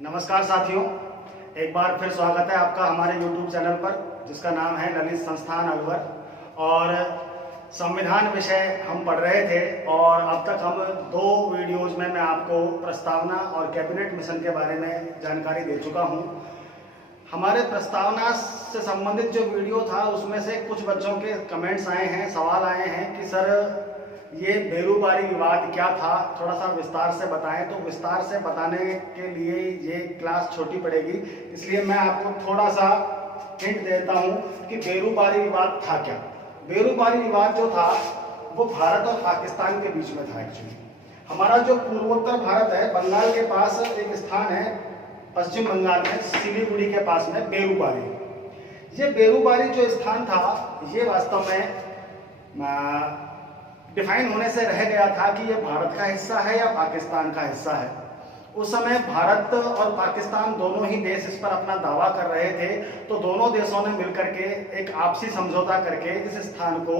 नमस्कार साथियों, एक बार फिर स्वागत है आपका हमारे YouTube चैनल पर जिसका नाम है ललित संस्थान अलवर। और संविधान विषय हम पढ़ रहे थे और अब तक हम दो वीडियोज में मैं आपको प्रस्तावना और कैबिनेट मिशन के बारे में जानकारी दे चुका हूं। हमारे प्रस्तावना से संबंधित जो वीडियो था उसमें से कुछ बच्चों के कमेंट्स आए हैं, सवाल आए हैं कि सर ये बेरूबारी विवाद क्या था, थोड़ा सा विस्तार से बताएं। तो विस्तार से बताने के लिए ये क्लास छोटी पड़ेगी, इसलिए मैं आपको थोड़ा सा हिंट देता हूं कि बेरूबारी विवाद था क्या। बेरूबारी विवाद जो था वो भारत और पाकिस्तान के बीच में था। एक्चुअली हमारा जो पूर्वोत्तर भारत है, बंगाल के पास एक स्थान है पश्चिम बंगाल में, सिलीगुड़ी के पास में बेरूबारी। ये बेरूबारी जो स्थान था ये वास्तव में डिफाइन होने से रह गया था कि ये भारत का हिस्सा है या पाकिस्तान का हिस्सा है। उस समय भारत और पाकिस्तान दोनों ही देश इस पर अपना दावा कर रहे थे, तो दोनों देशों ने मिलकर के एक आपसी समझौता करके इस स्थान को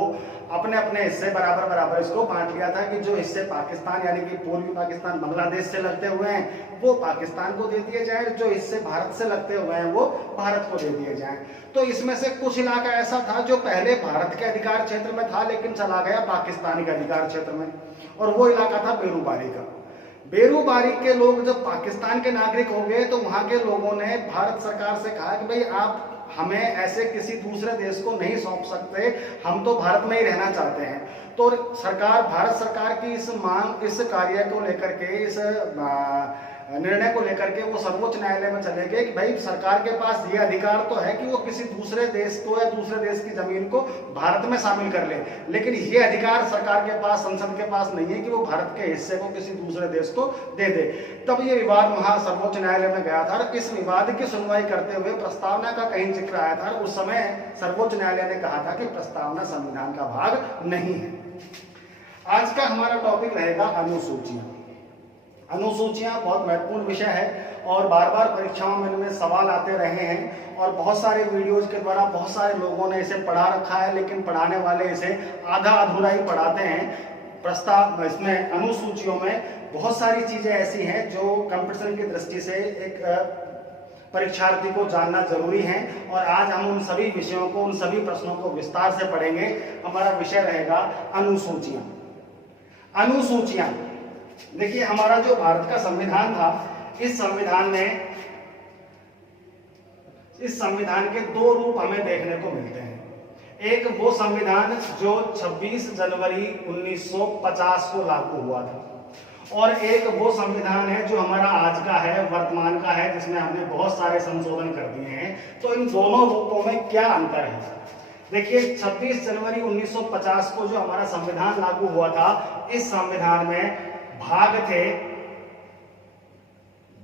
अपने अपने हिस्से बराबर बराबर इसको बांट लिया था कि जो हिस्से पाकिस्तान यानी कि पूर्वी पाकिस्तान बांग्लादेश से लगते हुए हैं वो पाकिस्तान को दे दिए जाए, जो हिस्से भारत से लगते हुए हैं वो भारत को दे दिए जाएं। तो इसमें से कुछ इलाका ऐसा था जो पहले भारत के अधिकार क्षेत्र में था लेकिन चला गया पाकिस्तान के अधिकार क्षेत्र में, और वो इलाका था बेरूबारी का। बेरूबारी के लोग जब पाकिस्तान के नागरिक हो गए तो वहां के लोगों ने भारत सरकार से कहा कि भाई आप हमें ऐसे किसी दूसरे देश को नहीं सौंप सकते, हम तो भारत में ही रहना चाहते हैं। तो सरकार, भारत सरकार की इस मांग, इस कार्य को लेकर के, इस निर्णय को लेकर के वो सर्वोच्च न्यायालय में चले गए कि भाई सरकार के पास ये अधिकार तो है कि वो किसी दूसरे देश को या दूसरे देश की जमीन को भारत में शामिल कर ले, लेकिन ये अधिकार सरकार के पास, संसद के पास नहीं है कि वो भारत के हिस्से को किसी दूसरे देश को दे दे। तब ये विवाद वहां सर्वोच्च न्यायालय में गया था और इस विवाद की सुनवाई करते हुए प्रस्तावना का कहीं जिक्र आया था। उस समय सर्वोच्च न्यायालय ने कहा था कि प्रस्तावना संविधान का भाग नहीं है। आज का हमारा टॉपिक रहेगा अनुसूचियां। अनुसूचियां बहुत महत्वपूर्ण विषय है और बार बार परीक्षाओं में इनमें सवाल आते रहे हैं और बहुत सारे वीडियोज के द्वारा बहुत सारे लोगों ने इसे पढ़ा रखा है, लेकिन पढ़ाने वाले इसे आधा अधूरा ही पढ़ाते हैं। प्रस्ताव इसमें अनुसूचियों में बहुत सारी चीजें ऐसी हैं जो कंपटीशन की दृष्टि से एक परीक्षार्थी को जानना जरूरी है, और आज हम उन सभी विषयों को, उन सभी प्रश्नों को विस्तार से पढ़ेंगे। हमारा विषय रहेगा अनुसूचियां। अनुसूचियां, देखिए हमारा जो भारत का संविधान था, इस संविधान के दो रूप हमें देखने को मिलते हैं। एक वो संविधान जो 26 जनवरी 1950 को लागू हुआ था, और एक वो संविधान है जो हमारा आज का है, वर्तमान का है, जिसमें हमने बहुत सारे संशोधन कर दिए हैं। तो इन दोनों रूपों में क्या अंतर है? देखिए 26 जनवरी 1950 को जो हमारा संविधान लागू हुआ था, इस संविधान में भाग थे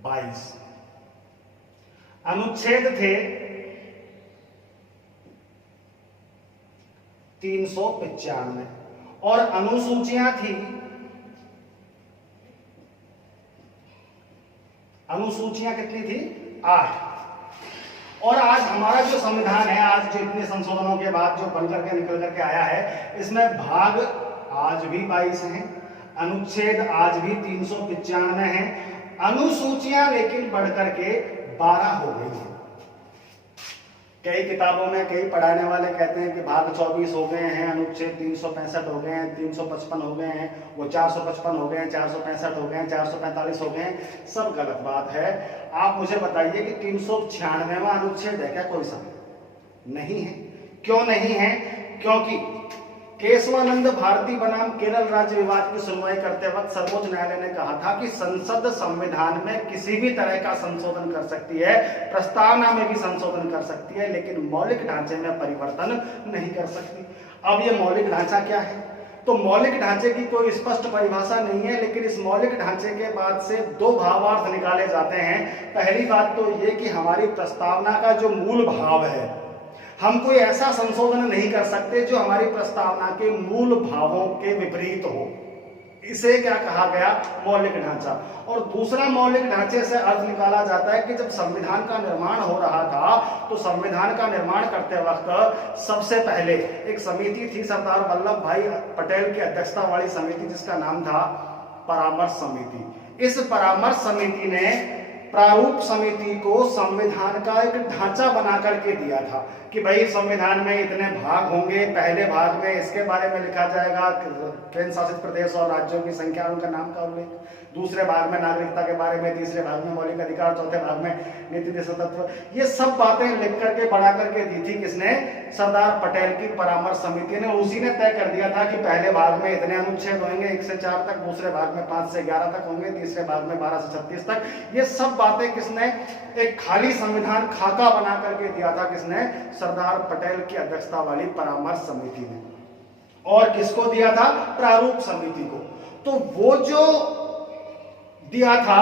22, अनुच्छेद थे 395 और अनुसूचियां थी, अनुसूचियां कितनी थी? 8। और आज हमारा जो संविधान है, आज जो इतने संशोधनों के बाद जो बनकर के निकल करके आया है, इसमें भाग आज भी 22 हैं, अनुच्छेद आज भी 395 है, अनुसूचियां लेकिन बढ़कर के 12 हो गई हैं। कई किताबों में कई पढ़ाने वाले कहते हैं कि भाग 24 हो गए हैं, अनुच्छेद 365 हो गए हैं, 355 हो गए हैं, वो 455 हो गए हैं, 465 हो गए हैं, 445 हो गए हैं। सब गलत बात है। आप मुझे बताइए कि 396वां अनुच्छेद है क्या? कोई सा नहीं है। क्यों नहीं है? क्योंकि केशवानंद भारती बनाम केरल राज्य विवाद की सुनवाई करते वक्त सर्वोच्च न्यायालय ने कहा था कि संसद संविधान में किसी भी तरह का संशोधन कर सकती है, प्रस्तावना में भी संशोधन कर सकती है, लेकिन मौलिक ढांचे में परिवर्तन नहीं कर सकती। अब ये मौलिक ढांचा क्या है? तो मौलिक ढांचे की कोई स्पष्ट परिभाषा नहीं है, लेकिन इस मौलिक ढांचे के बाद से दो भावार्थ निकाले जाते हैं। पहली बात तो ये कि हमारी प्रस्तावना का जो मूल भाव है, हम कोई ऐसा संशोधन नहीं कर सकते जो हमारी प्रस्तावना के मूल भावों के विपरीत हो। इसे क्या कहा गया? मौलिक ढांचा। और दूसरा मौलिक ढांचे से अर्थ निकाला जाता है कि जब संविधान का निर्माण हो रहा था तो संविधान का निर्माण करते वक्त सबसे पहले एक समिति थी, सरदार वल्लभ भाई पटेल की अध्यक्षता वाली समिति, जिसका नाम था परामर्श समिति। इस परामर्श समिति ने प्रारूप समिति को संविधान का एक ढांचा बना करके दिया था कि भाई संविधान में इतने भाग होंगे, पहले भाग में इसके बारे में लिखा जाएगा केंद्र शासित प्रदेश और राज्यों की संख्या, उनका नाम का उल्लेख, दूसरे भाग में नागरिकता के बारे में, तीसरे भाग में मौलिक अधिकार, चौथे भाग में नीति दिशा तत्व, ये सब बातें लिख करके बढ़ा करके दी थी किसने? सरदार पटेल की परामर्श समिति ने। उसी ने तय कर दिया था कि पहले भाग में इतने अनुच्छेद होंगे 1 से 4 तक, दूसरे भाग में 5 से 11 तक होंगे, तीसरे भाग में 12 से 36 तक। ये सब बातें किसने? एक खाली संविधान खाका बना करके दिया था किसने? सरदार पटेल की अध्यक्षता वाली परामर्श समिति ने। और किसको दिया था? प्रारूप समिति को। तो वो जो दिया था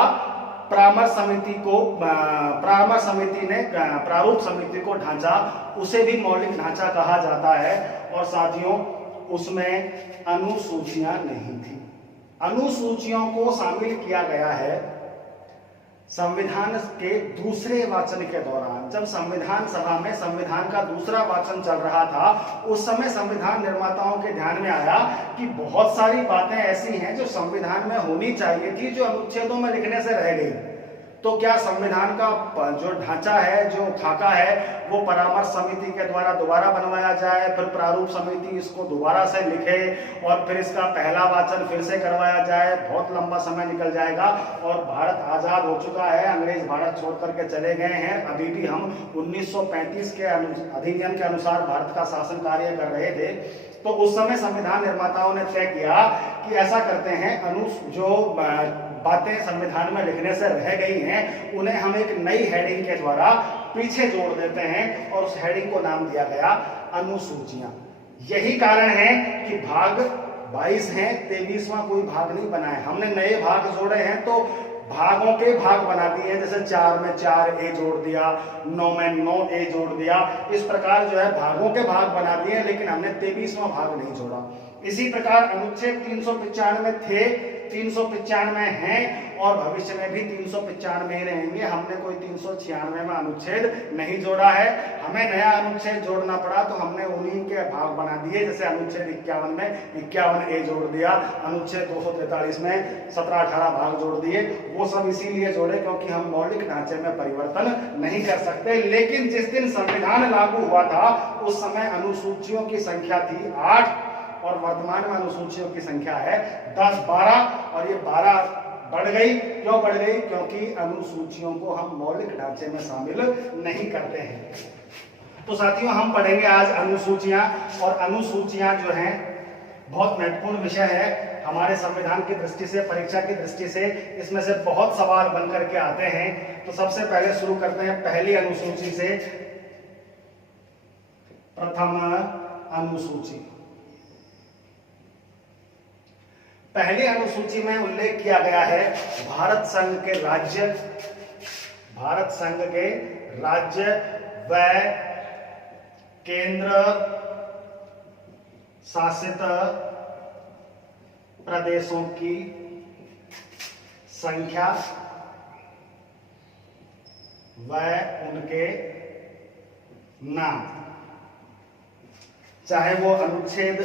परामर्श समिति को, परामर्श समिति ने प्रारूप समिति को ढांचा, उसे भी मौलिक ढांचा कहा जाता है। और साथियों, उसमें अनुसूचियां नहीं थी। अनुसूचियों को शामिल किया गया है संविधान के दूसरे वाचन के दौरान। जब संविधान सभा में संविधान का दूसरा वाचन चल रहा था, उस समय संविधान निर्माताओं के ध्यान में आया कि बहुत सारी बातें ऐसी हैं जो संविधान में होनी चाहिए थी, जो अनुच्छेदों में लिखने से रह गई। तो क्या संविधान का जो ढांचा है, जो खाका है, वो परामर्श समिति के द्वारा दोबारा बनवाया जाए, फिर प्रारूप समिति इसको दोबारा से लिखे और फिर इसका पहला वाचन फिर से करवाया जाए? बहुत लंबा समय निकल जाएगा। और भारत आजाद हो चुका है, अंग्रेज भारत छोड़ करके चले गए हैं, अभी भी हम 1935 के अधिनियम के अनुसार भारत का शासन कार्य कर रहे थे। तो उस समय संविधान निर्माताओं ने तय किया कि ऐसा करते हैं, जो बातें संविधान में लिखने से रह गई हैं, उन्हें हम एक नई हेडिंग के द्वारा पीछे जोड़ देते हैं, और उस हेडिंग को नाम दिया गया अनुसूचियां। यही कारण है कि भाग 22 हैं, 23वां कोई भाग नहीं बना है। हमने नए भाग जोड़े हैं तो भागों के भाग बना दिए, जैसे 4 में 4A जोड़ दिया, 9 में 9A जोड़ दिया। इस प्रकार जो है भागों के भाग बना दिए, लेकिन हमने 23वां भाग नहीं जोड़ा। इसी प्रकार अनुच्छेद 395 थे, 395 हैं, और भविष्य में भी 395 ही रहेंगे। हमने कोई 396 में अनुच्छेद नहीं जोड़ा है। हमें नया अनुच्छेद जोड़ना पड़ा तो हमने उन्हीं के भाग बना दिए, जैसे अनुच्छेद 51 में 51A जोड़ दिया, अनुच्छेद 243 में 17-18 भाग जोड़ दिए। वो सब इसीलिए जोड़े क्योंकि हम मौलिक ढांचे में परिवर्तन नहीं कर सकते। लेकिन जिस दिन संविधान लागू हुआ था, उस समय अनुसूचियों की संख्या थी 8, और वर्तमान में अनुसूचियों की संख्या है 10-12, और ये 12 बढ़ गई। क्यों बढ़ गई? क्योंकि अनुसूचियों को हम मौलिक ढांचे में शामिल नहीं करते हैं। तो साथियों, हम पढ़ेंगे आज अनुसूचियां, और अनुसूचियां जो हैं बहुत महत्वपूर्ण विषय है हमारे संविधान की दृष्टि से, परीक्षा की दृष्टि से। इसमें से बहुत सवाल बन करके आते हैं। तो सबसे पहले शुरू करते हैं पहली अनुसूची से। प्रथम अनुसूची। पहली अनुसूची में उल्लेख किया गया है भारत संघ के राज्य, भारत संघ के राज्य व केंद्र शासित प्रदेशों की संख्या व उनके नाम। चाहे वो अनुच्छेद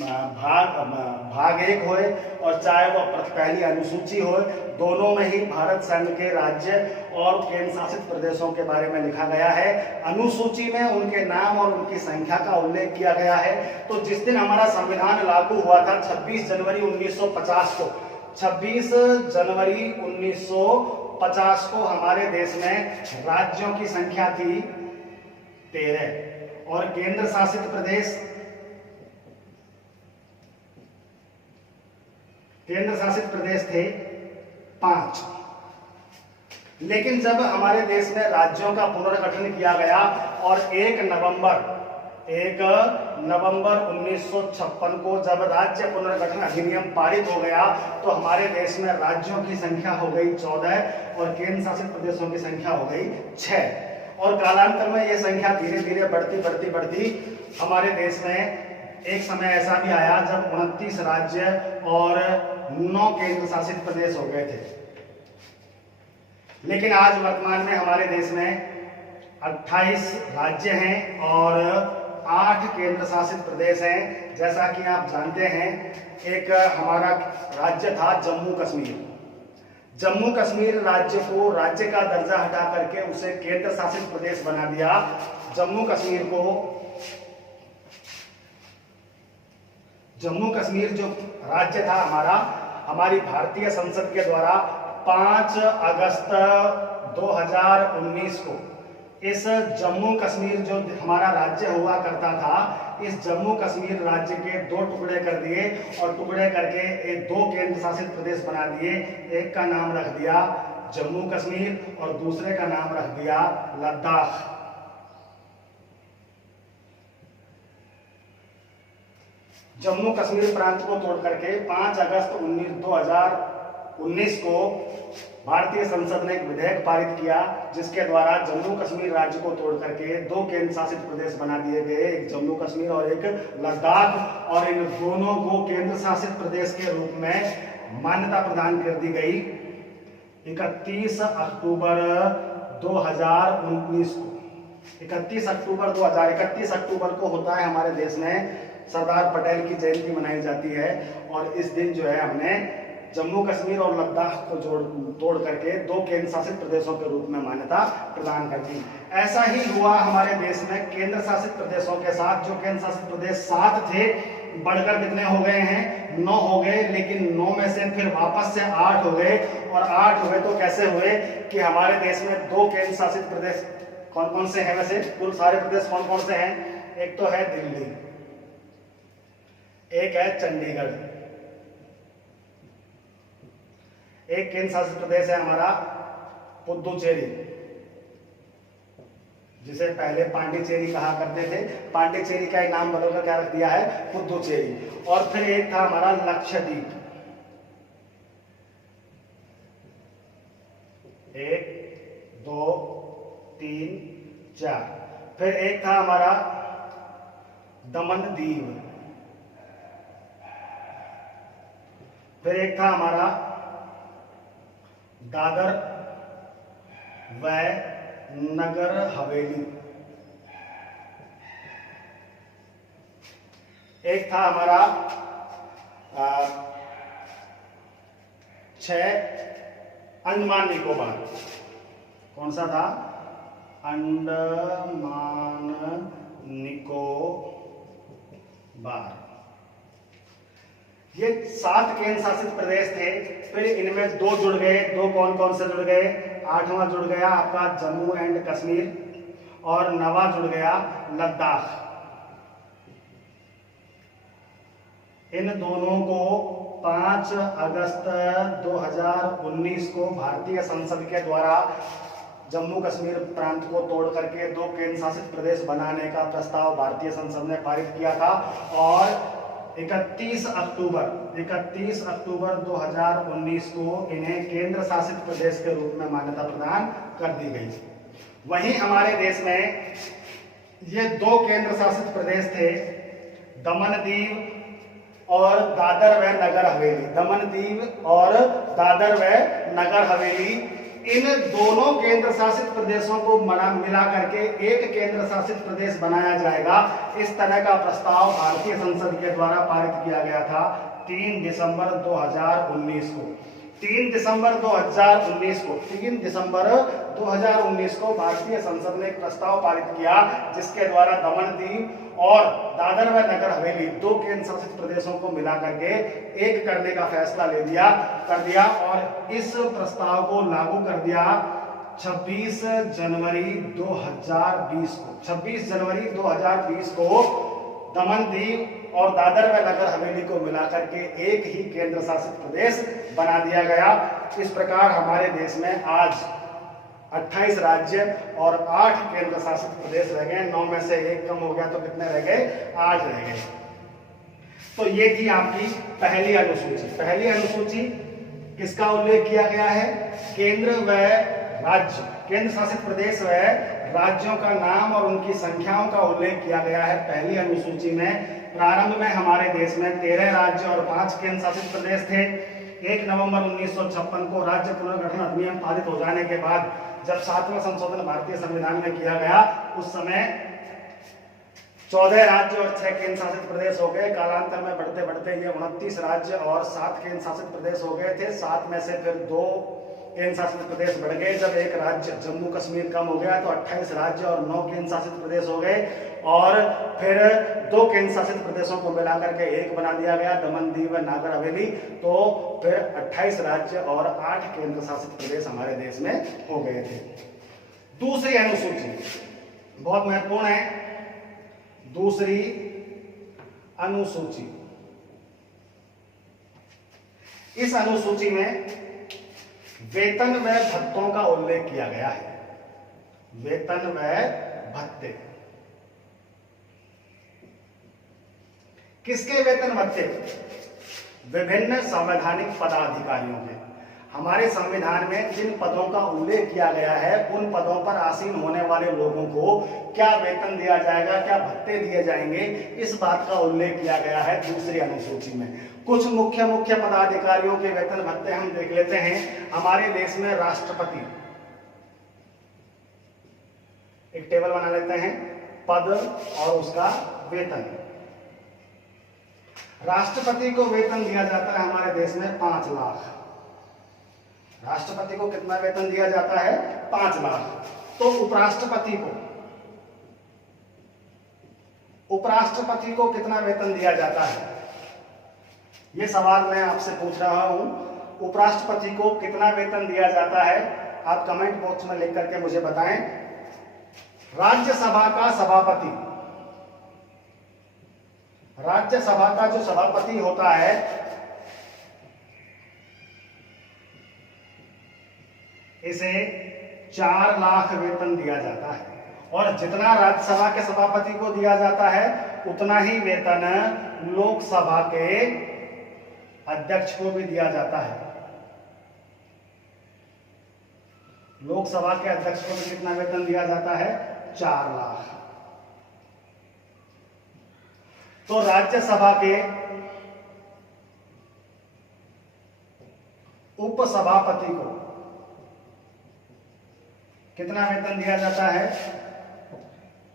भाग 1 होए और चाहे वो पहली अनुसूची हो, दोनों में ही भारत संघ के राज्य और केंद्र शासित प्रदेशों के बारे में लिखा गया है। अनुसूची में उनके नाम और उनकी संख्या का उल्लेख किया गया है। तो जिस दिन हमारा संविधान लागू हुआ था 26 जनवरी 1950 को, 26 जनवरी 1950 को हमारे देश में राज्यों की संख्या थी 13 और केंद्र शासित प्रदेश, केंद्र शासित प्रदेश थे 5। लेकिन जब हमारे देश में राज्यों का पुनर्गठन किया गया और 1 नवंबर 1956 को जब राज्य पुनर्गठन अधिनियम पारित हो गया, तो हमारे देश में राज्यों की संख्या हो गई 14 और केंद्र शासित प्रदेशों की संख्या हो गई 6। और कालांतर में यह संख्या धीरे धीरे बढ़ती हमारे देश में एक समय ऐसा भी आया जब 29 राज्य और 9 केंद्र शासित प्रदेश हो गए थे। लेकिन आज वर्तमान में हमारे देश में 28 राज्य हैं और 8 केंद्र शासित प्रदेश हैं। जैसा कि आप जानते हैं, एक हमारा राज्य था जम्मू कश्मीर। जम्मू कश्मीर राज्य को राज्य का दर्जा हटा करके उसे केंद्र शासित प्रदेश बना दिया। जम्मू कश्मीर जो राज्य था हमारी भारतीय संसद के द्वारा 5 अगस्त 2019 को इस जम्मू कश्मीर जो हमारा राज्य हुआ करता था, इस जम्मू कश्मीर राज्य के 2 टुकड़े कर दिए और टुकड़े करके एक 2 केंद्र शासित प्रदेश बना दिए। एक का नाम रख दिया जम्मू कश्मीर और दूसरे का नाम रख दिया लद्दाख। जम्मू कश्मीर प्रांत को तोड़ करके 5 अगस्त 2019 को भारतीय संसद ने एक विधेयक पारित किया, जिसके द्वारा जम्मू कश्मीर राज्य को तोड़ करके 2 केंद्र शासित प्रदेश बना दिए गए, एक जम्मू कश्मीर और एक लद्दाख। और इन दोनों को केंद्र शासित प्रदेश के रूप में मान्यता प्रदान कर दी गई 31 अक्टूबर 2019 को। 31 अक्टूबर को होता है हमारे देश में सरदार पटेल की जयंती मनाई जाती है, और इस दिन जो है हमने जम्मू कश्मीर और लद्दाख को तोड़ करके 2 केंद्र शासित प्रदेशों के रूप में मान्यता प्रदान कर दी। ऐसा ही हुआ हमारे देश में केंद्र शासित प्रदेशों के साथ। जो केंद्र शासित प्रदेश 7 थे, बढ़कर कितने हो गए हैं? 9 हो गए, लेकिन 9 में से फिर वापस से 8 हो गए। और 8 हुए तो कैसे हुए कि हमारे देश में 2 केंद्र शासित प्रदेश कौन कौन से हैं? वैसे कुल सारे प्रदेश कौन कौन से हैं? एक तो है दिल्ली, एक है चंडीगढ़, एक केंद्र शासित प्रदेश है हमारा पुदुचेरी, जिसे पहले पांडिचेरी कहा करते थे। पांडिचेरी का एक नाम बदलकर क्या रख दिया है? पुदुचेरी। और फिर एक था हमारा लक्षद्वीप, 1 2 3 4। फिर एक था हमारा दमन दीव, फिर एक था हमारा दादर व नगर हवेली, एक था हमारा 6 अंडमान निकोबार। कौन सा था? अंडमान निकोबार। ये 7 केंद्र शासित प्रदेश थे। फिर इनमें 2 जुड़ गए। 2 कौन कौन से जुड़ गए? 8वां जुड़ गया आपका जम्मू एंड कश्मीर और 9वां जुड़ गया लद्दाख। इन दोनों को 5 अगस्त 2019 को भारतीय संसद के द्वारा जम्मू कश्मीर प्रांत को तोड़ करके 2 केंद्र शासित प्रदेश बनाने का प्रस्ताव भारतीय संसद ने पारित किया था। और 31 अक्टूबर 2019 को इन्हें केंद्र शासित प्रदेश के रूप में मान्यता प्रदान कर दी गई। वहीं हमारे देश में ये 2 केंद्र शासित प्रदेश थे, दमन दीव और दादर व नगर हवेली। दमन दीव और दादर व नगर हवेली, इन दोनों केंद्र शासित प्रदेशों को मिला करके एक केंद्र शासित प्रदेश बनाया जाएगा। इस तरह का प्रस्ताव भारतीय संसद के द्वारा पारित किया गया था 3 दिसंबर 2019 को। 3 दिसंबर 2019 को भारतीय संसद ने एक प्रस्ताव पारित किया, जिसके द्वारा दमन दीव और दादर व नगर हवेली 2 केंद्र शासित प्रदेशों को मिला करके एक करने का फैसला कर दिया और इस प्रस्ताव को लागू कर दिया 26 जनवरी 2020 को। 26 जनवरी 2020 को दमन दीव और दादर व नगर हवेली को मिलाकर के एक ही केंद्र शासित प्रदेश बना दिया गया। इस प्रकार हमारे देश में आज 28 राज्य और 8 केंद्र शासित प्रदेश रह गए। 9 में से 1 कम हो गया तो कितने रह गए? 8 रह गए। तो ये थी आपकी पहली अनुसूची। पहली अनुसूची किसका उल्लेख किया गया है? केंद्र व राज्य, केंद्र शासित प्रदेश व राज्यों का नाम और उनकी संख्याओं का उल्लेख किया गया है पहली अनुसूची में। प्रारंभ में हमारे देश में 13 राज्य और 5 केंद्र शासित प्रदेश थे। 1 नवंबर 1956 को राज्य पुनर्गठन अधिनियम पारित हो जाने के बाद जब 7वां संशोधन भारतीय संविधान में किया गया, उस समय 14 राज्य और 6 केंद्र शासित प्रदेश हो गए। कालांतर में बढ़ते बढ़ते ये 29 राज्य और 7 केंद्र शासित प्रदेश हो गए थे। 7 में से फिर 2 केंद्र शासित प्रदेश बढ़ गए। जब एक राज्य जम्मू कश्मीर कम हो गया तो 28 राज्य और 9 केंद्र शासित प्रदेश हो गए, और फिर 2 केंद्र शासित प्रदेशों को मिलाकर के एक बना दिया गया, दमन दीव व नागर हवेली। तो फिर 28 राज्य और 8 केंद्र शासित प्रदेश हमारे देश में हो गए थे। दूसरी अनुसूची बहुत महत्वपूर्ण है। दूसरी अनुसूची, इस अनुसूची में वेतन व भत्तों का उल्लेख किया गया है। वेतन व भत्ते, किसके वेतन भत्ते? विभिन्न संवैधानिक पदाधिकारियों के। हमारे संविधान में जिन पदों का उल्लेख किया गया है उन पदों पर आसीन होने वाले लोगों को क्या वेतन दिया जाएगा, क्या भत्ते दिए जाएंगे, इस बात का उल्लेख किया गया है दूसरी अनुसूची में। कुछ मुख्य पदाधिकारियों के वेतन भत्ते हम देख लेते हैं। हमारे देश में राष्ट्रपति, एक टेबल बना लेते हैं, पद और उसका वेतन। राष्ट्रपति को वेतन दिया जाता है हमारे देश में 5 लाख। राष्ट्रपति को कितना वेतन दिया जाता है? 5 लाख। तो उपराष्ट्रपति को कितना वेतन दिया जाता है? यह सवाल मैं आपसे पूछ रहा हूं। उपराष्ट्रपति को कितना वेतन दिया जाता है? आप कमेंट बॉक्स में लिख करके मुझे बताएं। राज्यसभा का सभापति, राज्यसभा का जो सभापति होता है इसे 4 लाख वेतन दिया जाता है, और जितना राज्यसभा के सभापति को दिया जाता है उतना ही वेतन लोकसभा के अध्यक्ष को भी दिया जाता है। लोकसभा के अध्यक्ष को भी कितना वेतन दिया जाता है? 4 लाख। तो राज्यसभा के उपसभापति को कितना वेतन दिया जाता है?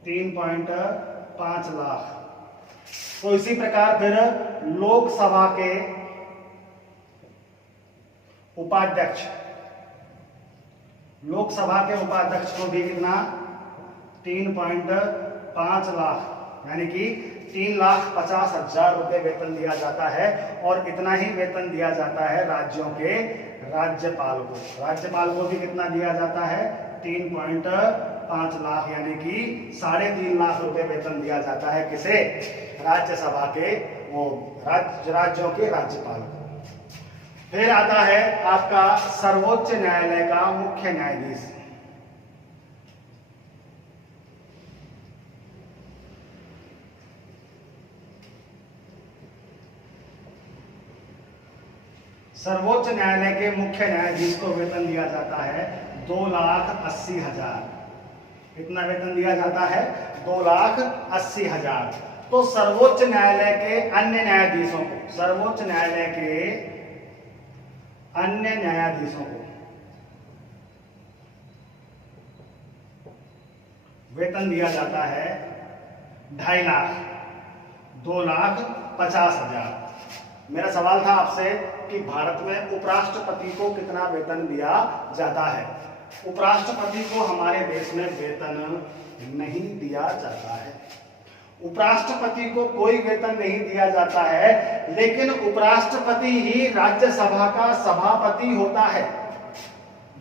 3.5 लाख। तो इसी प्रकार फिर लोकसभा के उपाध्यक्ष, लोकसभा के उपाध्यक्ष को भी कितना? 3.5 लाख, यानी कि 3,50,000 रुपए वेतन दिया जाता है। और इतना ही वेतन दिया जाता है राज्यों के राज्यपाल को। राज्यपाल को भी कितना दिया जाता है? 3.5 लाख, यानी कि 3.5 लाख रुपए वेतन दिया जाता है। किसे? राज्यसभा के वो राज्यों के राज्यपाल को। फिर आता है आपका सर्वोच्च न्यायालय का मुख्य न्यायाधीश। सर्वोच्च न्यायालय के मुख्य न्यायाधीश को वेतन दिया जाता है 2,80,000। कितना वेतन दिया जाता है? 2,80,000। तो सर्वोच्च न्यायालय के अन्य न्यायाधीशों को, सर्वोच्च न्यायालय के अन्य न्यायाधीशों को वेतन दिया जाता है 2.5 लाख, 2,50,000। मेरा सवाल था आपसे कि भारत में उपराष्ट्रपति को कितना वेतन दिया जाता है? उपराष्ट्रपति को हमारे देश में वेतन नहीं दिया जाता है। उपराष्ट्रपति को कोई वेतन नहीं दिया जाता है, लेकिन उपराष्ट्रपति ही राज्यसभा का सभापति होता है।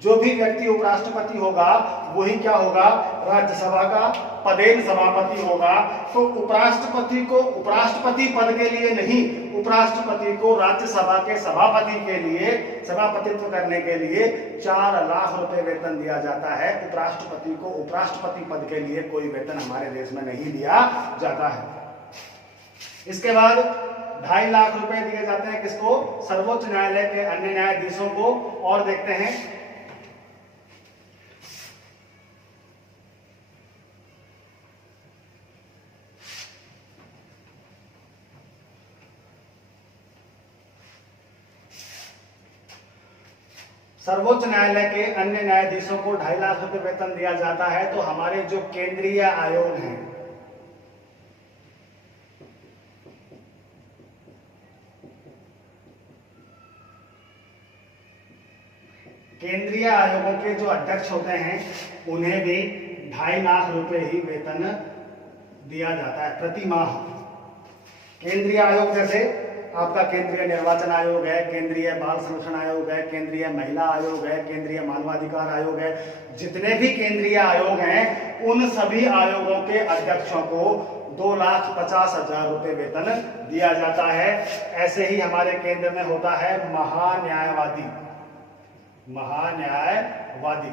जो भी व्यक्ति उपराष्ट्रपति होगा वही क्या होगा? राज्यसभा का पदेन सभापति होगा। तो उपराष्ट्रपति को उपराष्ट्रपति पद के लिए नहीं, उपराष्ट्रपति को राज्यसभा के सभापति के लिए, सभापतित्व करने के लिए 4 लाख रुपए वेतन दिया जाता है। उपराष्ट्रपति को उपराष्ट्रपति पद के लिए कोई वेतन हमारे देश में नहीं दिया जाता है। इसके बाद 2.5 लाख रुपए दिए जाते हैं किसको? सर्वोच्च न्यायालय के अन्य न्यायाधीशों को। और देखते हैं सर्वोच्च न्यायालय के अन्य न्यायाधीशों को 2.5 लाख रुपए वेतन दिया जाता है। तो हमारे जो केंद्रीय आयोग हैं, केंद्रीय आयोगों के जो अध्यक्ष होते हैं उन्हें भी 2.5 लाख रुपए ही वेतन दिया जाता है प्रति माह। केंद्रीय आयोग जैसे आपका केंद्रीय निर्वाचन आयोग है, केंद्रीय बाल संरक्षण आयोग है, केंद्रीय महिला आयोग है, केंद्रीय मानवाधिकार आयोग है, जितने भी केंद्रीय आयोग हैं उन सभी आयोगों के अध्यक्षों को 2,50,000 रुपए वेतन दिया जाता है। ऐसे ही हमारे केंद्र में होता है महान्यायवादी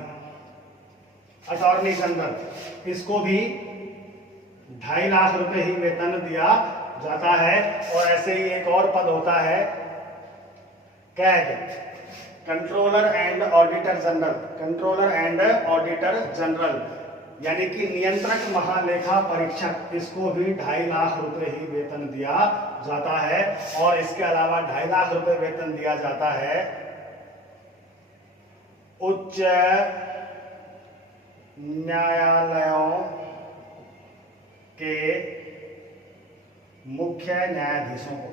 अटॉर्नी जनरल, इसको भी 2.5 लाख रुपए ही वेतन दिया जाता है। और ऐसे ही एक और पद होता है CAG, controller and auditor general, यानी कि नियंत्रक महालेखा परीक्षक, इसको भी 2.5 लाख रुपए ही वेतन दिया जाता है। और इसके अलावा 2.5 लाख रुपए वेतन दिया जाता है उच्च न्यायालयों के मुख्य न्यायाधीशों को।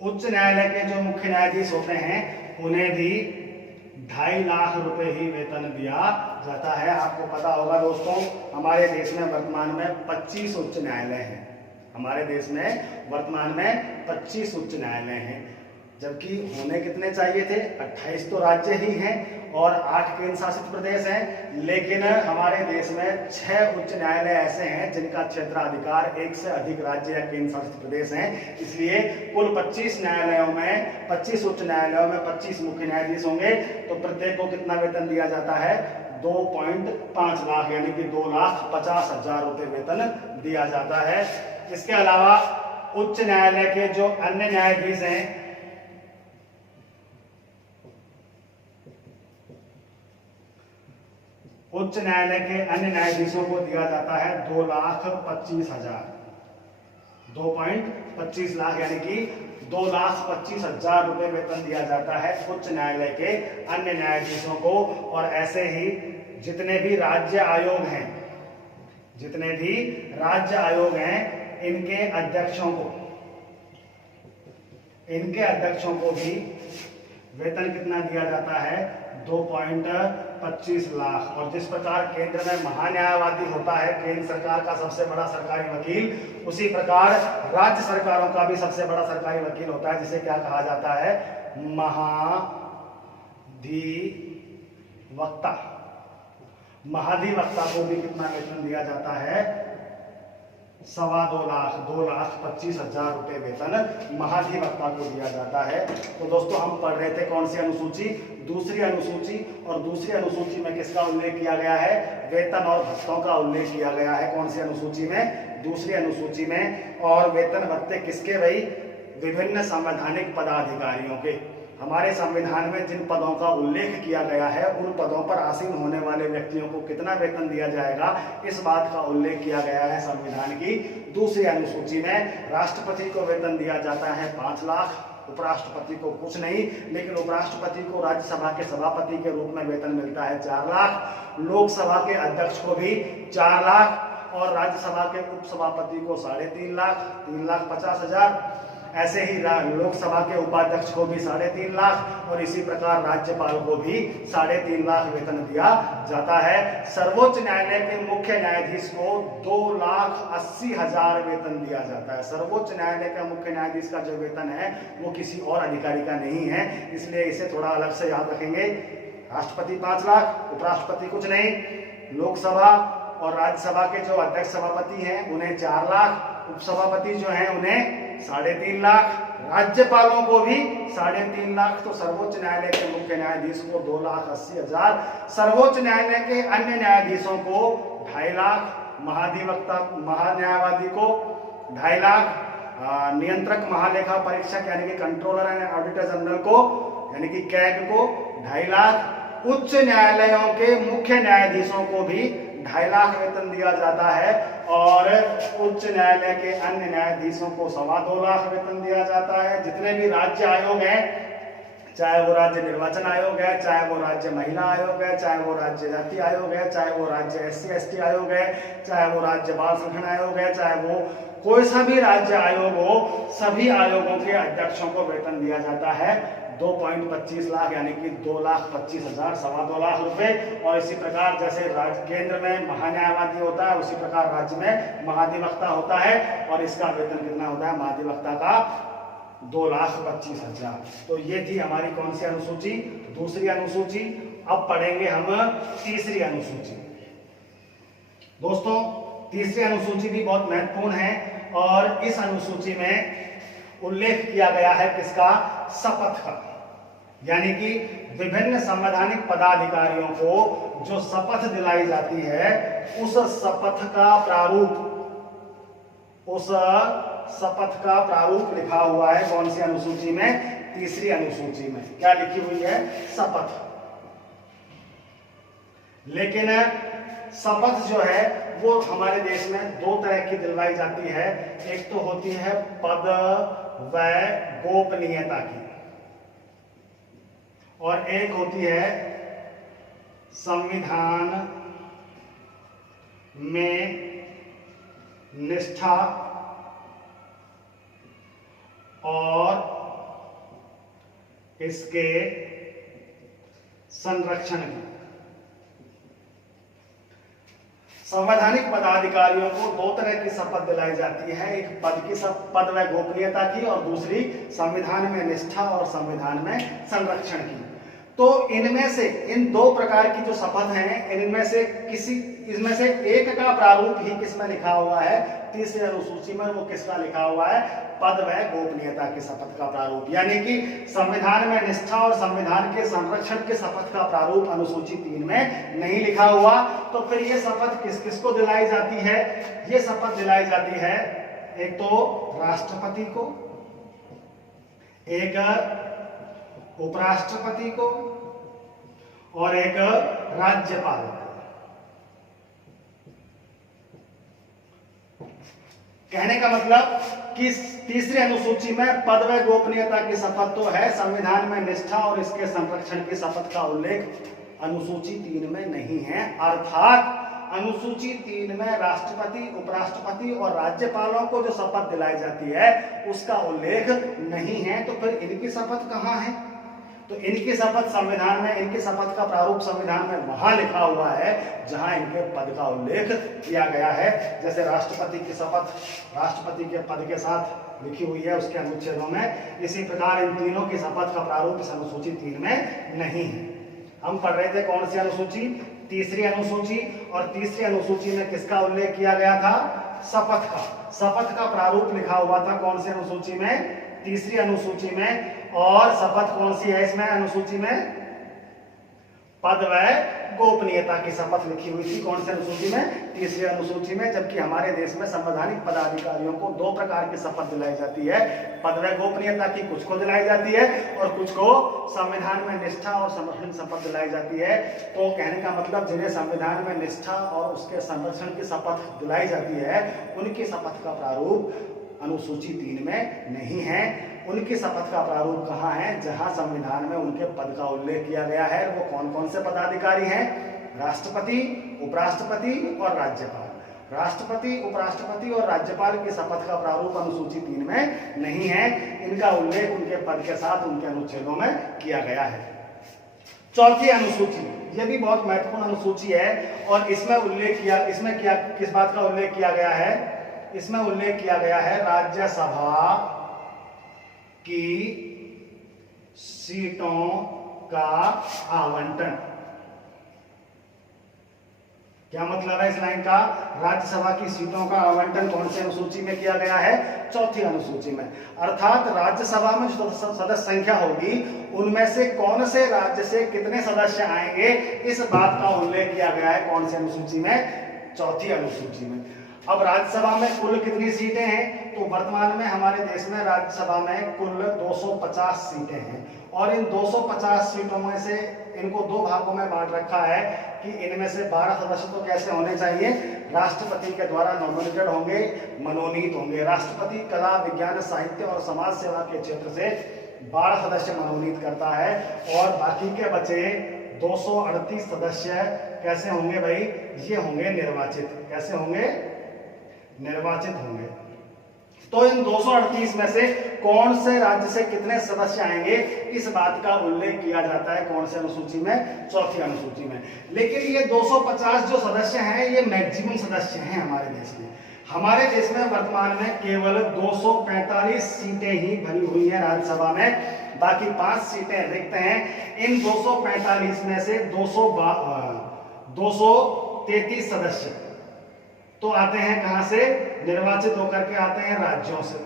उच्च न्यायालय के जो मुख्य न्यायाधीश होते हैं उन्हें भी 2.5 लाख रुपए ही वेतन दिया जाता है। आपको पता होगा दोस्तों, हमारे देश में वर्तमान में 25 उच्च न्यायालय हैं। हमारे देश में वर्तमान में 25 उच्च न्यायालय हैं, जबकि होने कितने चाहिए थे? 28 तो राज्य ही हैं और 8 केंद्र शासित प्रदेश हैं। लेकिन हमारे देश में 6 उच्च न्यायालय ऐसे हैं जिनका क्षेत्राधिकार 1 से अधिक राज्य या केंद्र शासित प्रदेश हैं। इसलिए कुल 25 न्यायालयों में 25 उच्च न्यायालयों में 25 मुख्य न्यायाधीश होंगे, तो प्रत्येक को कितना वेतन दिया जाता है? 2.5 लाख, यानी कि 2,50,000 रुपए वेतन दिया जाता है। इसके अलावा उच्च न्यायालय के जो अन्य न्यायाधीश हैं, उच्च न्यायालय के अन्य न्यायाधीशों को दिया जाता है 2,25,000, 2.25 लाख, यानी कि 2,25,000 रुपए वेतन दिया जाता है उच्च न्यायालय के अन्य न्यायाधीशों को। और ऐसे ही जितने भी राज्य आयोग हैं इनके अध्यक्षों को भी वेतन कितना दिया जाता है? 2.25 लाख। और जिस प्रकार केंद्र में महान्यायवादी होता है, केंद्र सरकार का सबसे बड़ा सरकारी वकील, उसी प्रकार राज्य सरकारों का भी सबसे बड़ा सरकारी वकील होता है, जिसे क्या कहा जाता है? महाधिवक्ता को भी कितना वेतन दिया जाता है? 2.25 लाख, 2,25,000 रुपए वेतन महाधिवक्ता को दिया जाता है। तो दोस्तों, हम पढ़ रहे थे कौन सी अनुसूची? दूसरी अनुसूची। और दूसरी अनुसूची में किसका उल्लेख किया गया है? वेतन और भत्तों का उल्लेख किया गया है। कौन सी अनुसूची में? दूसरी अनुसूची में। और वेतन भत्ते किसके भाई? विभिन्न संवैधानिक पदाधिकारियों के। हमारे संविधान में जिन पदों का उल्लेख किया गया है उन पदों पर आसीन होने वाले व्यक्तियों को कितना वेतन दिया जाएगा, इस बात का उल्लेख किया गया है संविधान की दूसरी अनुसूची में। राष्ट्रपति को वेतन दिया जाता है 5 लाख, उपराष्ट्रपति को कुछ नहीं, लेकिन उपराष्ट्रपति को राज्यसभा के सभापति के रूप में वेतन मिलता है 4 लाख, लोकसभा के अध्यक्ष को भी 4 लाख और राज्यसभा के उपसभापति को 3.5 लाख, 3,50,000। ऐसे ही लोकसभा के उपाध्यक्ष को भी 3.5 लाख और इसी प्रकार राज्यपाल को भी 3.5 लाख वेतन दिया जाता है। सर्वोच्च न्यायालय के मुख्य न्यायाधीश को 2,80,000 वेतन दिया जाता है। सर्वोच्च न्यायालय का मुख्य न्यायाधीश का जो वेतन है वो किसी और अधिकारी का नहीं है, इसलिए इसे थोड़ा अलग से याद रखेंगे। राष्ट्रपति 5 लाख, उपराष्ट्रपति कुछ नहीं, लोकसभा और राज्यसभा के जो अध्यक्ष सभापति हैं उन्हें 4 लाख, उपसभापति जो हैं उन्हें 3.5 लाख, राज्यपालों को भी 3.5 लाख। तो सर्वोच्च न्यायालय के मुख्य न्यायाधीश को 2,80,000, सर्वोच्च न्यायालय के अन्य न्यायाधीशों को 2.5 लाख, महान्यायवादी को 2.5 लाख, नियंत्रक महालेखा परीक्षक यानी कि कंट्रोलर एंड ऑडिटर जनरल को यानी कि कैग को 2.5 लाख, उच्च न्यायालयों के मुख्य न्यायाधीशों को भी 2.5 लाख वेतन दिया जाता है और उच्च न्यायालय के अन्य न्यायाधीशों को 2.25 लाख वेतन दिया जाता है। जितने भी राज्य आयोग हैं, चाहे वो राज्य निर्वाचन आयोग है, चाहे वो राज्य महिला आयोग है, चाहे वो राज्य जाति आयोग है, चाहे वो राज्य SC/ST आयोग है, चाहे वो राज्य बाल संरक्षण आयोग है, चाहे वो कोई सा भी राज्य आयोग हो, सभी आयोगों के अध्यक्षों को वेतन दिया जाता है 2.25 लाख यानी कि 2,25,000, 2.25 लाख रुपए। और इसी प्रकार जैसे राज्य केंद्र में महान्यायवादी होता है, उसी प्रकार राज्य में महाधिवक्ता होता है, और इसका वेतन कितना होता है महाधिवक्ता का 2,25,000। तो ये थी हमारी कौन सी अनुसूची, दूसरी अनुसूची। अब पढ़ेंगे हम तीसरी अनुसूची। दोस्तों तीसरी अनुसूची भी बहुत महत्वपूर्ण है, और इस अनुसूची में उल्लेख किया गया है किसका, शपथ का। यानी कि विभिन्न संवैधानिक पदाधिकारियों को जो शपथ दिलाई जाती है, उस शपथ का प्रारूप, उस शपथ का प्रारूप लिखा हुआ है कौन सी अनुसूची में, तीसरी अनुसूची में। क्या लिखी हुई है, शपथ। लेकिन शपथ जो है वो हमारे देश में दो तरह की दिलवाई जाती है। एक तो होती है पद व गोपनीयता की, और एक होती है संविधान में निष्ठा और इसके संरक्षण की। संवैधानिक पदाधिकारियों को दो तरह की शपथ दिलाई जाती है, एक पद व गोपनीयता की, और दूसरी संविधान में निष्ठा और संविधान में संरक्षण की। तो इनमें से, इन दो प्रकार की जो शपथ हैं, इनमें से इसमें से एक का प्रारूप ही किसमें लिखा हुआ है, तीसरी अनुसूची में। वो किसका लिखा हुआ है, पद व गोपनीयता की शपथ का प्रारूप। यानी कि संविधान में निष्ठा और संविधान के संरक्षण के शपथ का प्रारूप अनुसूची 3 में नहीं लिखा हुआ। तो फिर ये शपथ किस किस को दिलाई जाती है, ये शपथ दिलाई जाती है एक तो राष्ट्रपति को, एक उपराष्ट्रपति को, और एक राज्यपाल को। कहने का मतलब कि तीसरी अनुसूची में पद व गोपनीयता की शपथ तो है, संविधान में निष्ठा और इसके संरक्षण की शपथ का उल्लेख अनुसूची 3 में नहीं है। अर्थात अनुसूची 3 में राष्ट्रपति, उपराष्ट्रपति और राज्यपालों को जो शपथ दिलाई जाती है उसका उल्लेख नहीं है। तो फिर इनकी शपथ कहाँ है, तो इनकी शपथ संविधान में, इनकी शपथ का प्रारूप संविधान में वहां लिखा हुआ है जहां इनके पद का उल्लेख किया गया है। जैसे राष्ट्रपति की शपथ राष्ट्रपति के पद के साथ लिखी हुई है उसके अनुच्छेदों में, इसी प्रकार इन तीनों की शपथ का प्रारूप इस अनुसूची 3 में नहीं है। हम पढ़ रहे थे कौन सी अनुसूची, तीसरी अनुसूची। और तीसरी अनुसूची में किसका उल्लेख किया गया था, शपथ का। शपथ का प्रारूप लिखा हुआ था कौन सी अनुसूची में, तीसरी अनुसूची में। और शपथ कौन सी है इसमें अनुसूची में, पद व गोपनीयता की शपथ लिखी हुई थी कौन सी अनुसूची में, तीसरी अनुसूची में। जबकि हमारे देश में संवैधानिक पदाधिकारियों को दो प्रकार की शपथ दिलाई जाती है, पद व गोपनीयता की कुछ को दिलाई जाती है और कुछ को संविधान में निष्ठा और संरक्षण शपथ दिलाई जाती है। तो कहने का मतलब जिन्हें संविधान में निष्ठा और उसके संरक्षण की शपथ दिलाई जाती है उनकी शपथ का प्रारूप अनुसूची 3 में नहीं है। उनकी शपथ का प्रारूप कहाँ है, जहां संविधान में उनके पद का उल्लेख किया गया है। वो कौन कौन से पदाधिकारी हैं, राष्ट्रपति, उपराष्ट्रपति और राज्यपाल। राष्ट्रपति, उपराष्ट्रपति और राज्यपाल की शपथ का प्रारूप अनुसूची 3 में नहीं है। इनका उल्लेख उनके पद के साथ उनके अनुच्छेदों में किया गया है। चौथी अनुसूची, यह भी बहुत महत्वपूर्ण अनुसूची है और इसमें उल्लेख किया, इसमें क्या किस बात का उल्लेख किया गया है, इसमें उल्लेख किया गया है राज्यसभा की सीटों का आवंटन। क्या मतलब है इस लाइन का, राज्यसभा की सीटों का आवंटन कौन सी अनुसूची में किया गया है, चौथी अनुसूची में। अर्थात राज्यसभा में जो सदस्य संख्या होगी उनमें से कौन से राज्य से कितने सदस्य आएंगे, इस बात का उल्लेख किया गया है कौन सी अनुसूची में, चौथी अनुसूची में। अब राज्यसभा में कुल कितनी सीटें हैं, तो वर्तमान में हमारे देश में राज्यसभा में कुल 250 सीटें हैं और इन 250 सीटों में से इनको दो भागों में बांट रखा है कि इनमें से 12 सदस्य तो कैसे होने चाहिए, राष्ट्रपति के द्वारा नॉमिनेटेड होंगे, मनोनीत होंगे। राष्ट्रपति कला, विज्ञान, साहित्य और समाज सेवा के क्षेत्र से 12 सदस्य मनोनीत करता है और बाकी के बचे 238 सदस्य कैसे होंगे भाई, ये होंगे निर्वाचित। कैसे होंगे, निर्वाचित होंगे। तो इन 238 में से कौन से राज्य से कितने सदस्य आएंगे, इस बात का उल्लेख किया जाता है कौन से अनुसूची में, चौथी अनुसूची में। लेकिन ये 250 जो सदस्य हैं ये मैक्सिमम सदस्य हैं हमारे देश में। हमारे देश में वर्तमान में केवल 245 सीटें ही भरी हुई हैं राज्यसभा में, बाकी 5 सीटें रिक्त हैं। इन 245 में से 233 सदस्य तो आते हैं कहां से, निर्वाचित होकर के आते हैं राज्यों से,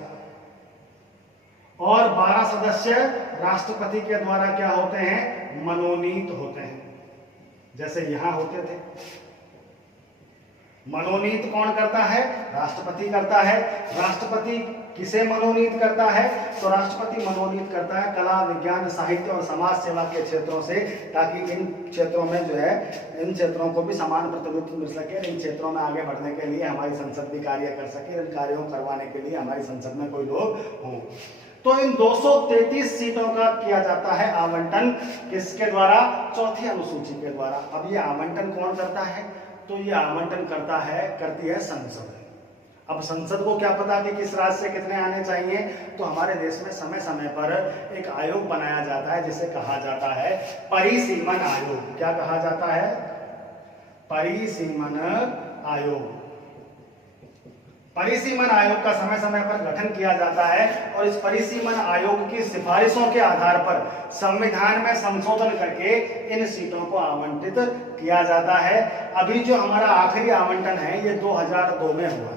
और 12 सदस्य राष्ट्रपति के द्वारा क्या होते हैं, मनोनीत होते हैं, जैसे यहां होते थे। मनोनीत कौन करता है, राष्ट्रपति करता है। राष्ट्रपति किसे मनोनीत करता है, तो राष्ट्रपति मनोनीत करता है कला, विज्ञान, साहित्य और समाज सेवा के क्षेत्रों से, ताकि इन क्षेत्रों में जो है, इन क्षेत्रों को भी समान प्रतिनिधित्व मिल सके, इन क्षेत्रों में आगे बढ़ने के लिए हमारी संसद भी कार्य कर सके, इन कार्यों करवाने के लिए हमारी संसद में कोई लोग हों। तो इन 233 सीटों का किया जाता है आवंटन, किसके द्वारा, चौथी अनुसूची के द्वारा। अब ये आवंटन कौन करता है, तो ये आवंटन करती है संसद। अब संसद को क्या पता कि किस राज्य से कितने आने चाहिए, तो हमारे देश में समय समय पर एक आयोग बनाया जाता है जिसे कहा जाता है परिसीमन आयोग। क्या कहा जाता है, परिसीमन आयोग। परिसीमन आयोग का समय समय पर गठन किया जाता है और इस परिसीमन आयोग की सिफारिशों के आधार पर संविधान में संशोधन करके इन सीटों को आवंटित किया जाता है। अभी जो हमारा आखिरी आवंटन है ये 2002 में हुआ था।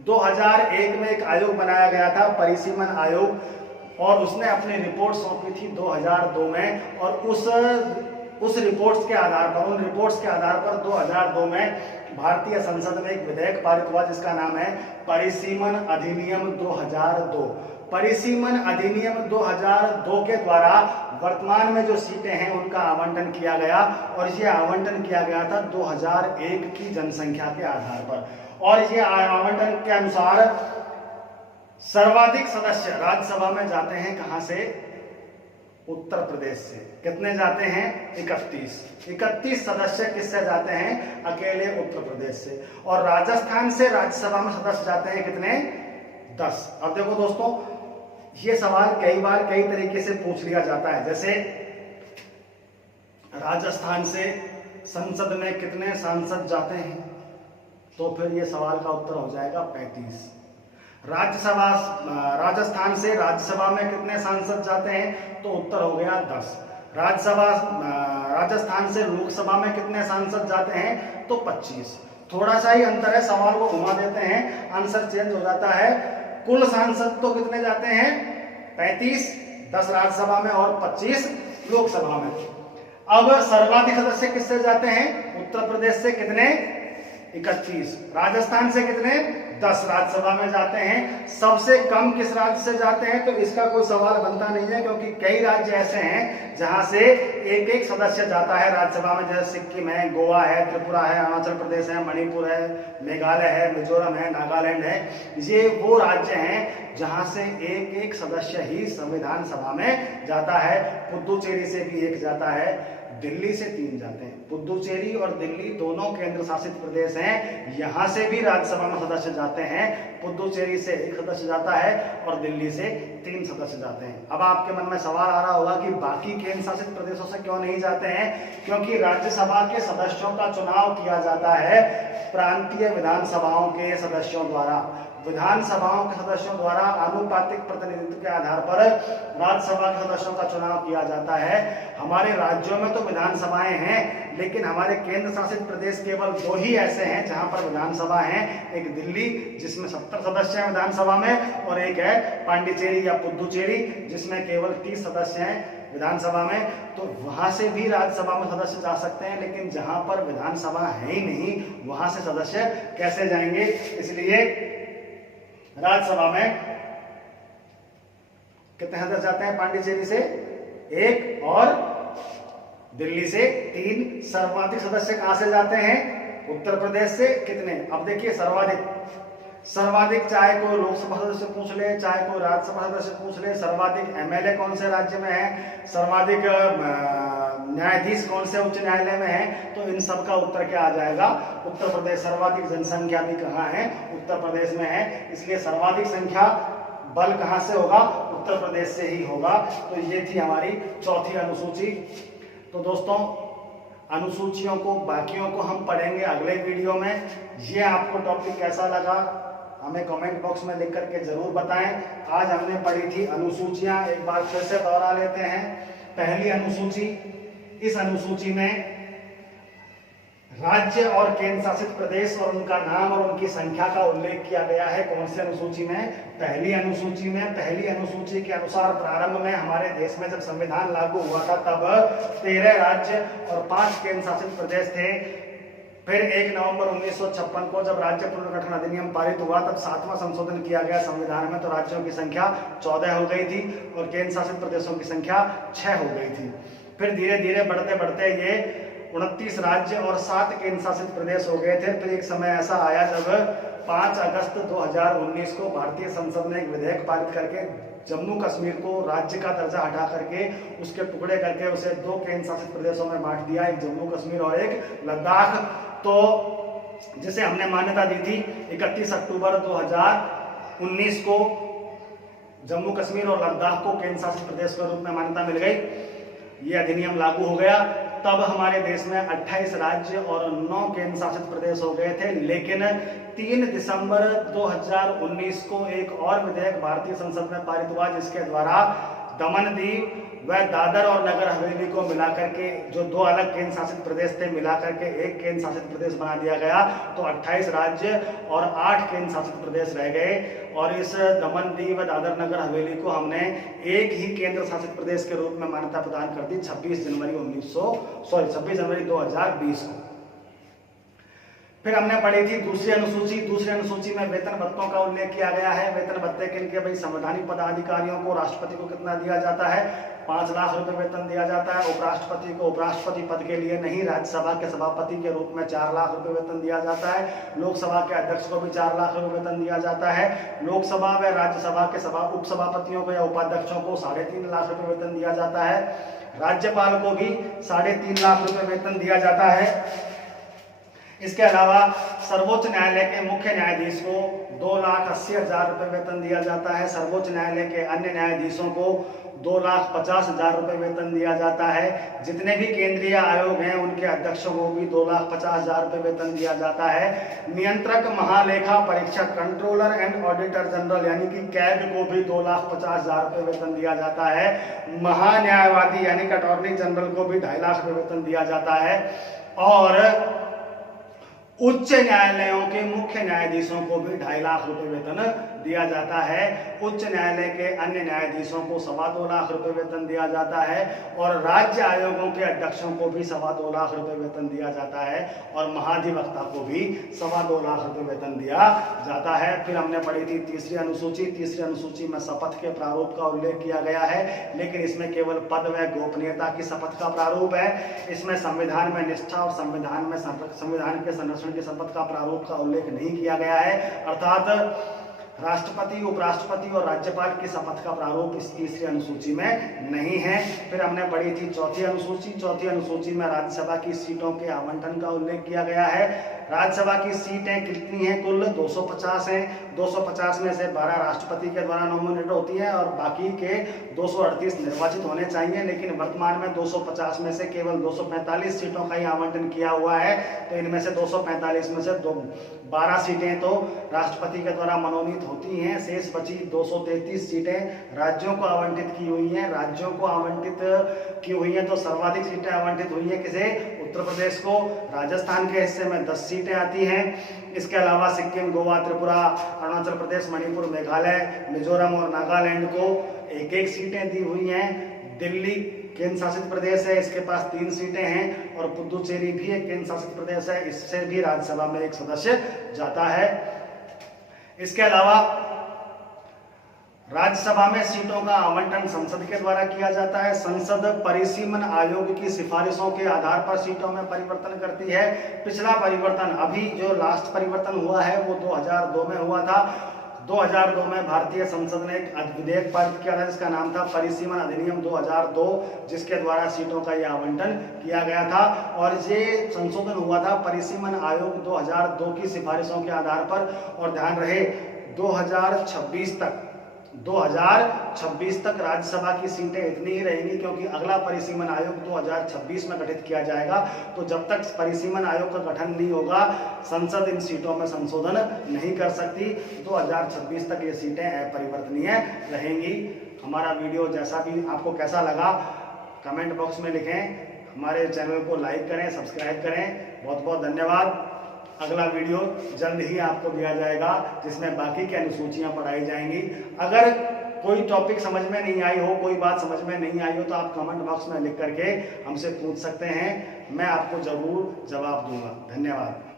2001 में एक आयोग बनाया गया था, परिसीमन आयोग, और उसने अपनी रिपोर्ट सौंपी थी 2002 में, और उस रिपोर्ट्स के आधार पर, उन रिपोर्ट्स के आधार पर 2002 में भारतीय संसद में एक विधेयक पारित हुआ जिसका नाम है परिसीमन अधिनियम 2002। परिसीमन अधिनियम 2002 के द्वारा वर्तमान में जो सीटें हैं उनका आवंटन किया गया, और ये आवंटन किया गया था 2001 की जनसंख्या के आधार पर। और ये आवंटन के अनुसार सर्वाधिक सदस्य राज्यसभा में जाते हैं कहां से, उत्तर प्रदेश से। कितने जाते हैं, 31 सदस्य किससे जाते हैं, अकेले उत्तर प्रदेश से। और राजस्थान से राज्यसभा में सदस्य जाते हैं कितने, 10। अब देखो दोस्तों, ये सवाल कई बार कई तरीके से पूछ लिया जाता है, जैसे राजस्थान से संसद में कितने सांसद जाते हैं, तो फिर ये सवाल का उत्तर हो जाएगा 35। राजस्थान से राज्यसभा में कितने सांसद जाते हैं, तो उत्तर हो गया 10। राजस्थान से लोकसभा में कितने सांसद जाते हैं, तो 25। थोड़ा सा ही अंतर है, सवाल को घुमा देते हैं, आंसर चेंज हो जाता है। कुल सांसद तो कितने जाते हैं, 35, 10 राज्यसभा में और 25 लोकसभा में। अब सर्वाधिक सदस्य किससे जाते हैं, उत्तर प्रदेश से कितने, 31। राजस्थान से कितने, 10 राज्यसभा में जाते हैं। सबसे कम किस राज्य से जाते हैं, तो इसका कोई सवाल बनता नहीं है, क्योंकि कई राज्य ऐसे हैं जहां से एक सदस्य जाता है राज्यसभा में, जैसे सिक्किम है, गोवा है, त्रिपुरा है, अरुणाचल प्रदेश है, मणिपुर है, मेघालय है, मिजोरम है, नागालैंड है। ये वो राज्य हैं जहां से एक सदस्य ही संविधान सभा में जाता है। पुदुचेरी से भी एक जाता है, दिल्ली से 3 जाते हैं। पुदुचेरी और दिल्ली दोनों केंद्र शासित प्रदेश हैं, यहां से भी राज्यसभा में सदस्य जाते हैं। पुदुचेरी से 1 सदस्य जाता है और दिल्ली से 3 सदस्य जाते हैं। अब आपके मन में सवाल आ रहा होगा कि बाकी केंद्र शासित प्रदेशों से क्यों नहीं जाते हैं, क्योंकि राज्यसभा के सदस्यों का चुनाव किया जाता है प्रांतीय विधानसभाओं के सदस्यों द्वारा। विधानसभाओं के सदस्यों द्वारा आनुपातिक प्रतिनिधित्व के आधार पर राज्यसभा के सदस्यों का चुनाव किया जाता है। हमारे राज्यों में तो विधानसभाएं हैं, लेकिन हमारे केंद्र शासित प्रदेश केवल 2 ही ऐसे हैं जहां पर विधानसभा है। एक दिल्ली जिसमें 70 सदस्य हैं विधानसभा में, और एक है पांडिचेरी या पुदुचेरी जिसमें केवल 30 सदस्य हैं विधानसभा में। तो वहां से भी राज्यसभा में सदस्य जा सकते हैं, लेकिन जहां पर विधानसभा है ही नहीं वहां से सदस्य कैसे जाएंगे। इसलिए राज्यसभा में कितने सदस्य जाते हैं, पांडिचेरी से 1 और दिल्ली से 3। सर्वाधिक सदस्य कहां से जाते हैं, उत्तर प्रदेश से कितने। अब देखिए सर्वाधिक सर्वाधिक, चाहे कोई लोकसभा सदस्य पूछ ले, चाहे कोई राज्यसभा सदस्य पूछ ले, सर्वाधिक एमएलए कौन से राज्य में है, सर्वाधिक न्यायाधीश कौन से उच्च न्यायालय में है, तो इन सब का उत्तर क्या आ जाएगा, उत्तर प्रदेश। सर्वाधिक जनसंख्या भी कहाँ है, उत्तर प्रदेश में है, इसलिए सर्वाधिक संख्या बल कहाँ से होगा, उत्तर प्रदेश से ही होगा। तो ये थी हमारी चौथी अनुसूची। तो दोस्तों, अनुसूचियों को बाकियों को हम पढ़ेंगे अगले वीडियो में। ये आपको टॉपिक कैसा लगा हमें कमेंट बॉक्स में लिख करके जरूर बताएं। आज हमने पढ़ी थी अनुसूचियां, एक बार फिर से दोहरा लेते हैं। पहली अनुसूची, इस अनुसूची में राज्य और केंद्र शासित प्रदेश और उनका नाम और उनकी संख्या का उल्लेख किया गया है। कौन सी अनुसूची में, पहली अनुसूची में। पहली अनुसूची के अनुसार प्रारंभ में हमारे देश में जब संविधान लागू हुआ था तब 13 राज्य और 5 केंद्र शासित प्रदेश थे। फिर 1 नवंबर 1956 को जब राज्य पुनर्गठन अधिनियम पारित हुआ तब 7वां संशोधन किया गया संविधान में, तो राज्यों की संख्या 14 हो गई थी और केंद्र शासित प्रदेशों की संख्या 6 हो गई थी। फिर धीरे धीरे बढ़ते बढ़ते ये 29 राज्य और 7 केंद्र शासित प्रदेश हो गए थे। फिर एक समय ऐसा आया जब 5 अगस्त 2019 को भारतीय संसद ने एक विधेयक पारित करके जम्मू कश्मीर को राज्य का दर्जा हटा करके उसके टुकड़े करके उसे 2 केंद्र शासित प्रदेशों में बांट दिया, एक जम्मू कश्मीर और एक लद्दाख। तो जिसे हमने मान्यता दी थी 31 अक्टूबर 2019 को जम्मू कश्मीर और लद्दाख को केंद्र शासित प्रदेश के रूप में मान्यता मिल गई। ये अधिनियम लागू हो गया। तब हमारे देश में 28 राज्य और 9 केंद्र शासित प्रदेश हो गए थे। लेकिन 3 दिसंबर 2019 को एक और विधेयक भारतीय संसद में पारित हुआ जिसके द्वारा दमन, दीव व दादर और नगर हवेली को मिलाकर के, जो 2 अलग केंद्र शासित प्रदेश थे, मिलाकर के एक केंद्र शासित प्रदेश बना दिया गया। तो 28 राज्य और 8 केंद्र शासित प्रदेश रह गए और इस दमन, दीव व दादर नगर हवेली को हमने एक ही केंद्र शासित प्रदेश के रूप में मान्यता प्रदान कर दी 26 जनवरी 2020 को। फिर हमने पढ़ी थी दूसरी अनुसूची। दूसरी अनुसूची में वेतन भत्तों का उल्लेख किया गया है। वेतन भत्ते के लिए भाई संवैधानिक पदाधिकारियों को, राष्ट्रपति को कितना दिया जाता है, 5 लाख रुपए वेतन दिया जाता है। उपराष्ट्रपति को उपराष्ट्रपति पद के लिए नहीं, राज्यसभा के सभापति के रूप में 4 लाख रुपए वेतन दिया जाता है। लोकसभा के अध्यक्ष को भी 4 लाख रुपए वेतन दिया जाता है। लोकसभा व राज्यसभा के उपसभापतियों को या उपाध्यक्षों को 3.5 लाख रुपए वेतन दिया जाता है। राज्यपाल को भी 3.5 लाख रुपए वेतन दिया जाता है। इसके अलावा सर्वोच्च न्यायालय के मुख्य न्यायाधीश को 2,80,000 रुपए वेतन दिया जाता है। सर्वोच्च न्यायालय के अन्य न्यायाधीशों को 2,50,000 रुपए वेतन दिया जाता है। जितने भी केंद्रीय आयोग हैं उनके अध्यक्षों को भी 2,50,000 रुपए वेतन दिया जाता है। नियंत्रक, महालेखा परीक्षक, कंट्रोलर एंड ऑडिटर जनरल यानी कि कैग को भी 2,50,000 रुपए वेतन दिया जाता है। महान्यायवादी यानी कि अटॉर्नी जनरल को भी 2.5 लाख रुपए वेतन दिया जाता है। और उच्च न्यायालयों के मुख्य न्यायाधीशों को भी 2.5 लाख रुपए वेतन दिया जाता है। उच्च न्यायालय के अन्य न्यायाधीशों को 2.25 लाख रुपए वेतन दिया जाता है और राज्य आयोगों के अध्यक्षों को भी 2.25 लाख रुपए वेतन दिया जाता है और महाधिवक्ता को भी 2.25 लाख रुपए वेतन दिया जाता है। फिर हमने पढ़ी थी तीसरी अनुसूची। तीसरी अनुसूची में शपथ के प्रारूप का उल्लेख किया गया है, लेकिन इसमें केवल पद व गोपनीयता की शपथ का प्रारूप है। इसमें संविधान में निष्ठा और संविधान के संरक्षण की शपथ का प्रारूप का उल्लेख नहीं किया गया है। अर्थात राष्ट्रपति, उपराष्ट्रपति और राज्यपाल की शपथ का प्रारूप इस तीसरी अनुसूची में नहीं है। फिर हमने पढ़ी थी चौथी अनुसूची। चौथी अनुसूची में राज्यसभा की सीटों के आवंटन का उल्लेख किया गया है। राज्यसभा की सीटें कितनी हैं? कुल 250 हैं। 250 में से 12 राष्ट्रपति के द्वारा नॉमिनेट होती हैं और बाकी के 238 निर्वाचित होने चाहिए, लेकिन वर्तमान में 250 में से केवल 245 सीटों का ही आवंटन किया हुआ है। तो इनमें से 245 में से 12 सीटें तो राष्ट्रपति के द्वारा मनोनीत होती हैं। शेष बची 233 सीटें राज्यों को आवंटित की हुई हैं। राज्यों को आवंटित की हुई हैं तो सर्वाधिक सीटें आवंटित हुई हैं किसे? उत्तर प्रदेश को। राजस्थान के हिस्से में 10 सीटें आती हैं। इसके अलावा सिक्किम, गोवा, त्रिपुरा, अरुणाचल प्रदेश, मणिपुर, मेघालय, मिजोरम और नागालैंड को 1-1 सीटें दी हुई हैं। दिल्ली केंद्र शासित प्रदेश है, इसके पास 3 सीटें हैं और पुदुचेरी भी एक केंद्र शासित प्रदेश है, इससे भी राज्यसभा में एक सदस्य जाता है। इसके अलावा राज्यसभा में सीटों का आवंटन संसद के द्वारा किया जाता है। संसद परिसीमन आयोग की सिफारिशों के आधार पर सीटों में परिवर्तन करती है। पिछला परिवर्तन, अभी जो लास्ट परिवर्तन हुआ है वो 2002 में हुआ था। 2002 में भारतीय संसद ने एक विधेयक पारित किया था जिसका नाम था परिसीमन अधिनियम 2002, जिसके द्वारा सीटों का यह आवंटन किया गया था। और ये संशोधन हुआ था परिसीमन आयोग 2002 की सिफारिशों के आधार पर। और ध्यान रहे 2026 तक राज्यसभा की सीटें इतनी ही रहेंगी, क्योंकि अगला परिसीमन आयोग 2026 में गठित किया जाएगा। तो जब तक परिसीमन आयोग का गठन नहीं होगा, संसद इन सीटों में संशोधन नहीं कर सकती। 2026 तक ये सीटें अपरिवर्तनीय रहेंगी। हमारा वीडियो जैसा भी आपको कैसा लगा कमेंट बॉक्स में लिखें। हमारे चैनल को लाइक करें, सब्सक्राइब करें। बहुत बहुत धन्यवाद। अगला वीडियो जल्द ही आपको दिया जाएगा जिसमें बाकी की अनुसूचियां पढ़ाई जाएंगी। अगर कोई टॉपिक समझ में नहीं आई हो, कोई बात समझ में नहीं आई हो, तो आप कमेंट बॉक्स में लिख करके हमसे पूछ सकते हैं। मैं आपको जरूर जवाब दूंगा। धन्यवाद।